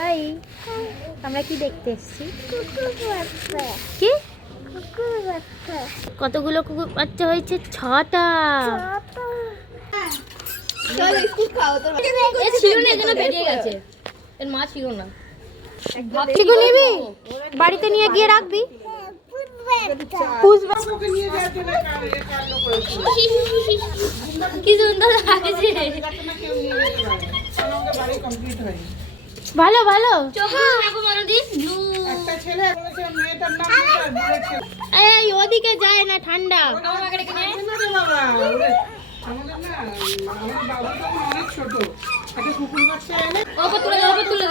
High, আমরা কি দেখতে এসেছি? কি কতগুলো কুকুর বাচ্চা হয়েছে? 6টা। ছিল না, এখানে বেরিয়ে গেছে। এর মা ছিল না। চিকু নিবি, বাড়িতে নিয়ে গিয়ে রাখবি। কি সুন্দর লাগছে। ভালো ভালো। এই ওদিকে যায় না, ঠান্ডা। তুলে